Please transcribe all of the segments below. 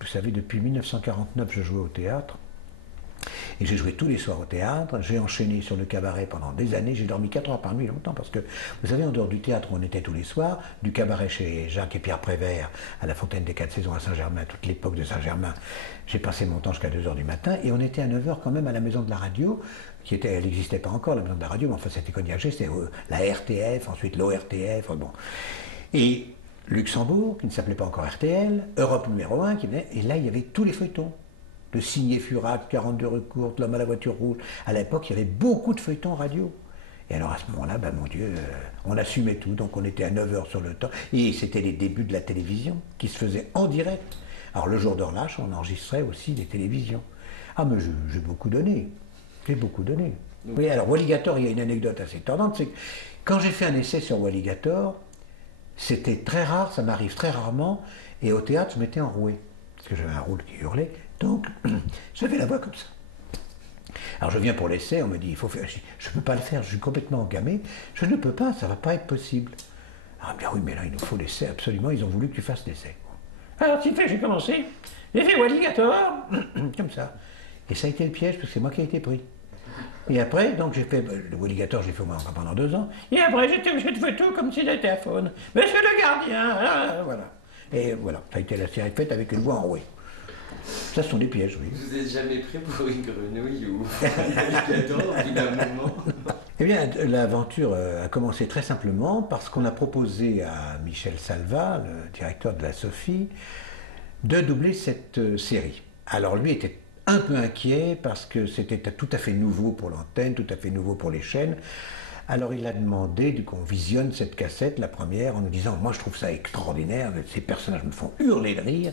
Vous savez, depuis 1949, je jouais au théâtre. Et j'ai joué tous les soirs au théâtre, j'ai enchaîné sur le cabaret pendant des années, j'ai dormi 4 heures par nuit longtemps, parce que, vous savez, en dehors du théâtre où on était tous les soirs, du cabaret chez Jacques et Pierre Prévert, à la Fontaine des 4 Saisons à Saint-Germain, toute l'époque de Saint-Germain, j'ai passé mon temps jusqu'à 2 heures du matin, et on était à 9 heures quand même à la Maison de la Radio, elle n'existait pas encore, la Maison de la Radio, mais enfin c'était cognaché, c'était la RTF, ensuite l'ORTF, bon. Et Luxembourg, qui ne s'appelait pas encore RTL, Europe numéro 1, et là il y avait tous les feuilletons. Le Signé Furac, 42 rue Courte, L'homme à la voiture rouge. À l'époque, il y avait beaucoup de feuilletons radio. Et alors à ce moment-là, ben, mon Dieu, on assumait tout, donc on était à 9 heures sur le temps. Et c'était les débuts de la télévision, qui se faisait en direct. Alors le jour de relâche, on enregistrait aussi les télévisions. Ah mais j'ai beaucoup donné, j'ai beaucoup donné. Oui, alors Walligator, il y a une anecdote assez tordante, c'est que quand j'ai fait un essai sur Walligator, c'était très rare, ça m'arrive très rarement, et au théâtre, je m'étais enroué, parce que j'avais un rôle qui hurlait. Donc, j'avais la voix comme ça. Alors je viens pour l'essai, on me dit, il faut faire. Je ne peux pas le faire, je suis complètement engamé. Je ne peux pas, ça ne va pas être possible. Ah bien oui, mais là, il nous faut l'essai, absolument, ils ont voulu que tu fasses l'essai. Alors, tu fais, j'ai commencé, j'ai fait Walligator, comme ça. Et ça a été le piège, parce que c'est moi qui ai été pris. Et après, donc j'ai fait, le Walligator, j'ai fait moi encore pendant 2 ans. Et après, j'étais obligé de faire tout comme si j'étais à faune. Monsieur le gardien, voilà. Et voilà, ça a été la série faite avec une voix enrouée. Ça, ce sont des pièges, oui. Vous n'êtes jamais pris pour une grenouille ou un alligator au bout d'un moment? Eh bien, l'aventure a commencé très simplement parce qu'on a proposé à Michel Salva, le directeur de la Sophie, de doubler cette série. Alors lui était un peu inquiet parce que c'était tout à fait nouveau pour l'antenne, tout à fait nouveau pour les chaînes. Alors il a demandé qu'on visionne cette cassette, la première, en nous disant « Moi je trouve ça extraordinaire, ces personnages me font hurler de rire,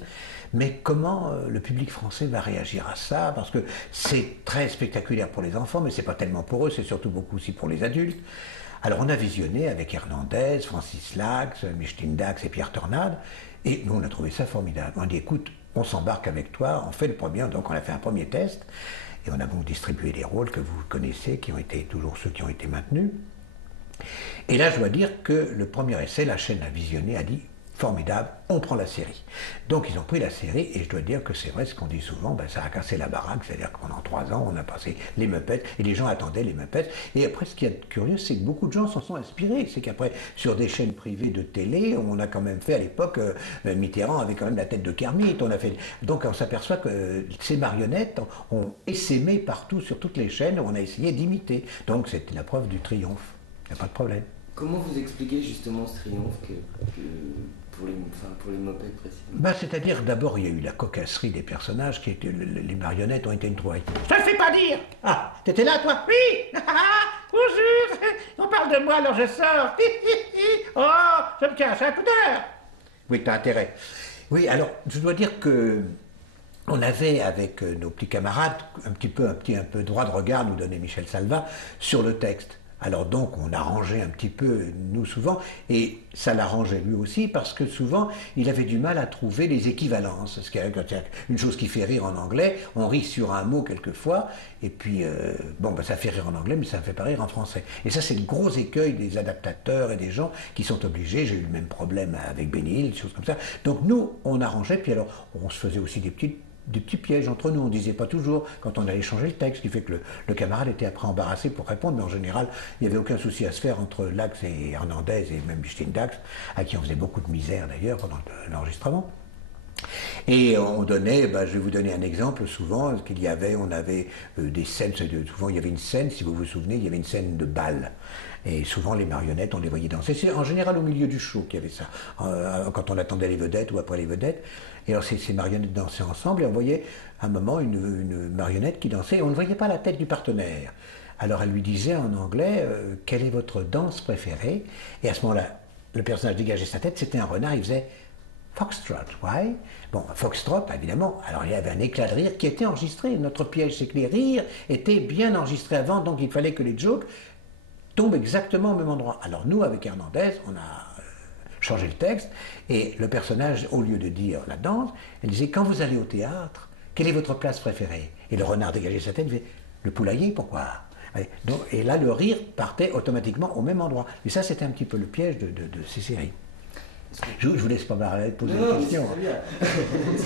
mais comment le public français va réagir à ça? Parce que c'est très spectaculaire pour les enfants, mais c'est pas tellement pour eux, c'est surtout beaucoup aussi pour les adultes. » Alors on a visionné avec Hernandez, Francis Lax, Micheline Dax et Pierre Tornade, et nous on a trouvé ça formidable. On a dit « Écoute, on s'embarque avec toi, on fait le premier », donc on a fait un premier test, et on a donc distribué les rôles que vous connaissez, qui ont été toujours ceux qui ont été maintenus. Et là, je dois dire que le premier essai, la chaîne a visionné, a dit formidable, on prend la série. Donc ils ont pris la série, et je dois dire que c'est vrai, ce qu'on dit souvent, ben, ça a cassé la baraque, c'est-à-dire que pendant 3 ans, on a passé les Muppets, et les gens attendaient les Muppets. Et après, ce qui est curieux, c'est que beaucoup de gens s'en sont inspirés. C'est qu'après, sur des chaînes privées de télé, on a quand même fait, à l'époque, Mitterrand avait quand même la tête de Kermit, on a fait... Donc on s'aperçoit que ces marionnettes ont essaimé partout, sur toutes les chaînes, on a essayé d'imiter. Donc c'était la preuve du triomphe, il n'y a pas de problème. Comment vous expliquez justement ce triomphe pour les Muppets précisément? Bah, c'est-à-dire, d'abord, il y a eu la cocasserie des personnages, les marionnettes ont été une trouvaille. Je te le fais pas dire! Ah, t'étais là, toi? Oui! Bonjour! On parle de moi, alors je sors! Oh, je me cache un coup d'heure! Oui, t'as intérêt. Oui, alors, je dois dire que on avait, avec nos petits camarades, un peu droit de regard, nous donnait Michel Salva, sur le texte. Alors donc on arrangeait un petit peu, nous souvent, et ça l'arrangeait lui aussi, parce que souvent il avait du mal à trouver les équivalences. Parce qu'il y a une chose qui fait rire en anglais, on rit sur un mot quelquefois, et puis bon, ben, ça fait rire en anglais, mais ça ne fait pas rire en français. Et ça c'est le gros écueil des adaptateurs et des gens qui sont obligés, j'ai eu le même problème avec Benny Hill, des choses comme ça. Donc nous, on arrangeait, puis alors on se faisait aussi des petits pièges entre nous, on ne disait pas toujours quand on allait changer le texte, ce qui fait que le camarade était après embarrassé pour répondre, mais en général, il n'y avait aucun souci à se faire entre Lax et Hernandez et même Micheline Dax, à qui on faisait beaucoup de misère d'ailleurs pendant l'enregistrement. Et on donnait, je vais vous donner un exemple, souvent, on avait des scènes, souvent il y avait une scène, si vous vous souvenez, il y avait une scène de bal. Et souvent les marionnettes, on les voyait danser. C'est en général au milieu du show qu'il y avait ça, quand on attendait les vedettes ou après les vedettes. Et alors ces marionnettes dansaient ensemble et on voyait à un moment une marionnette qui dansait et on ne voyait pas la tête du partenaire. Alors elle lui disait en anglais, quelle est votre danse préférée? Et à ce moment-là, le personnage dégageait sa tête, c'était un renard, il faisait Foxtrot, ouais. Bon, Foxtrot, évidemment, alors il y avait un éclat de rire qui était enregistré. Notre piège, c'est que les rires étaient bien enregistrés avant, donc il fallait que les jokes tombent exactement au même endroit. Alors nous, avec Hernandez, on a changé le texte, et le personnage, au lieu de dire la danse, elle disait, quand vous allez au théâtre, quelle est votre place préférée? Et le renard dégageait sa tête, il disait, le poulailler, pourquoi? Et là, le rire partait automatiquement au même endroit. Et ça, c'était un petit peu le piège de ces séries. Je vous laisse pas m'arrêter de poser Non, des questions. mais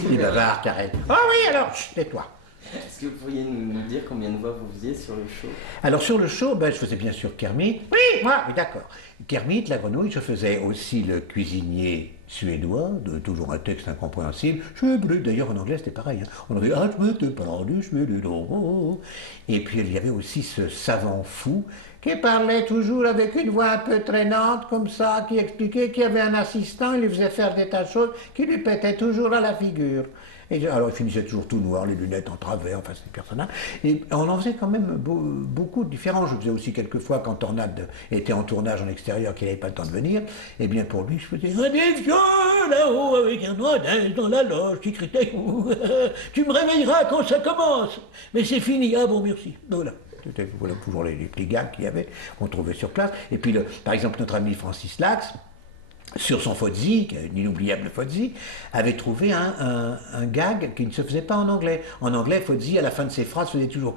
Il est bavard, Karel. Ah oui, alors, chut, tais-toi. est-ce que vous pourriez nous dire combien de voix vous faisiez sur le show? Alors sur le show, ben, je faisais bien sûr Kermit. Oui, moi, oui, d'accord. Kermit, la grenouille, je faisais aussi le cuisinier suédois, toujours un texte incompréhensible. D'ailleurs en anglais c'était pareil. Hein. On avait ah, je m'étais parlé, je m'étais Et puis il y avait aussi ce savant fou qui parlait toujours avec une voix un peu traînante comme ça, qui expliquait qu'il y avait un assistant, il lui faisait faire des tas de choses, qui lui pétait toujours à la figure. Et alors il finissait toujours tout noir, les lunettes en travers, enfin ces personnages. Et on en faisait quand même beaucoup de différents. Je faisais aussi quelquefois quand Tornade était en tournage en extérieur, qu'il n'avait pas le temps de venir. Et bien pour lui, je faisais attention là-haut avec un noix dans la loge qui criait tu me réveilleras quand ça commence. Mais c'est fini, ah bon merci. Voilà. C'était voilà, toujours les petits gags qu'il y avait, qu'on trouvait sur place. Et puis par exemple notre ami Francis Lax, sur son Fozzi, une inoubliable Fozzi, avait trouvé un gag qui ne se faisait pas en anglais. En anglais, Fozzi, à la fin de ses phrases, faisait toujours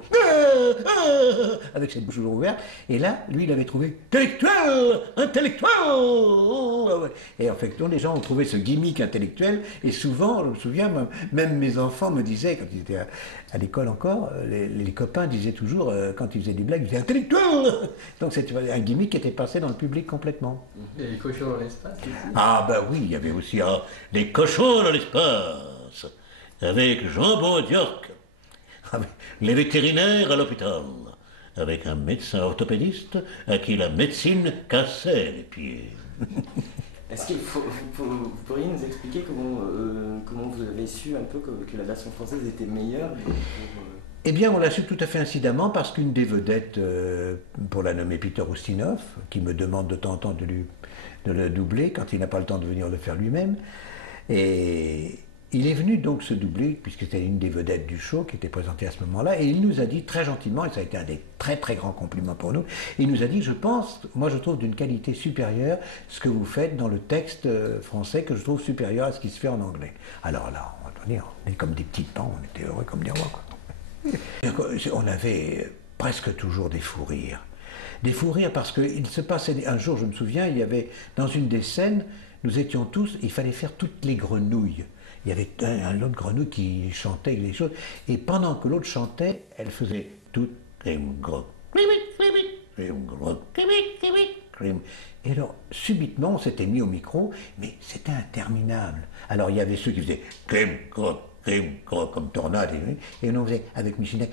avec cette bouche toujours ouverte. Et là, lui, il avait trouvé intellectuel, intellectuel. Et en fait, les gens ont trouvé ce gimmick intellectuel. Et souvent, je me souviens, même mes enfants me disaient, quand ils étaient à l'école encore, les copains disaient toujours, quand ils faisaient des blagues, ils disaient intellectuel. Donc c'était un gimmick qui était passé dans le public complètement. Et les cochons dans l'espace aussi. Ah ben oui, il y avait aussi les cochons dans l'espace, avec Jean Diorc, les vétérinaires à l'hôpital, avec un médecin orthopédiste à qui la médecine cassait les pieds. Est-ce que vous pourriez nous expliquer comment vous avez su un peu que la version française était meilleure Eh bien, on l'a su tout à fait incidemment parce qu'une des vedettes, pour la nommer Peter Ustinov, qui me demande de temps en temps de le doubler quand il n'a pas le temps de venir le faire lui-même, et il est venu donc se doubler, puisque c'était une des vedettes du show qui était présentée à ce moment-là, et il nous a dit très gentiment, et ça a été un des très très grands compliments pour nous, il nous a dit, je pense, moi je trouve d'une qualité supérieure ce que vous faites dans le texte français, que je trouve supérieur à ce qui se fait en anglais. Alors là, on est comme des petits pains, on était heureux comme des rois, quoi. On avait presque toujours des fous rires. Des fous rires parce qu'il se passait, un jour je me souviens, il y avait dans une des scènes, nous étions tous, il fallait faire toutes les grenouilles. Il y avait un autre grenouille qui chantait les choses, et pendant que l'autre chantait, elle faisait toutes les grenouilles. Et alors, subitement, on s'était mis au micro, mais c'était interminable. Alors, il y avait ceux qui faisaient comme Tornade, et on faisait avec Michelet.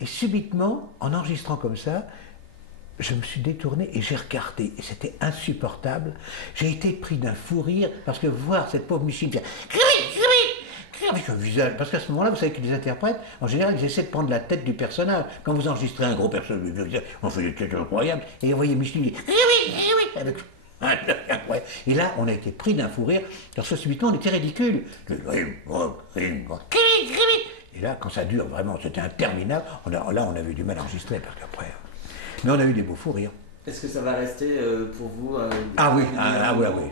Et subitement, en enregistrant comme ça, je me suis détourné et j'ai regardé. Et c'était insupportable. J'ai été pris d'un fou rire parce que voir cette pauvre Micheline faire avec un visage. Parce qu'à ce moment-là, vous savez que les interprètes, en général, ils essaient de prendre la tête du personnage. Quand vous enregistrez un gros personnage, on fait des têtes incroyables. Et vous voyez Micheline avec... Et là, on a été pris d'un fou rire, parce que subitement, on était ridicule. Et là, quand ça dure vraiment, c'était interminable. Là, on avait du mal à enregistrer, parce qu'après... Mais on a eu des beaux fous rires. Est-ce que ça va rester pour vous Ah oui,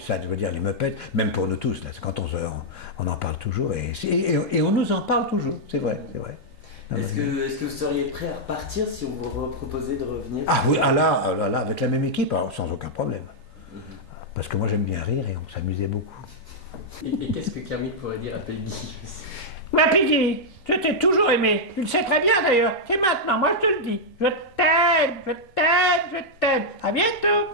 ça veut dire les Muppets, même pour nous tous, là, quand on en parle toujours, et on nous en parle toujours, c'est vrai, c'est vrai. Est-ce que vous seriez prêt à repartir si on vous proposait de revenir? Ah oui, là, avec la même équipe, alors, sans aucun problème. Parce que moi j'aime bien rire et on s'amusait beaucoup. Et qu'est-ce que Kermit pourrait dire à Peggy? Ma Peggy, je t'ai toujours aimé. Tu le sais très bien d'ailleurs. C'est maintenant, moi je te le dis. Je t'aime, je t'aime, je t'aime. À bientôt.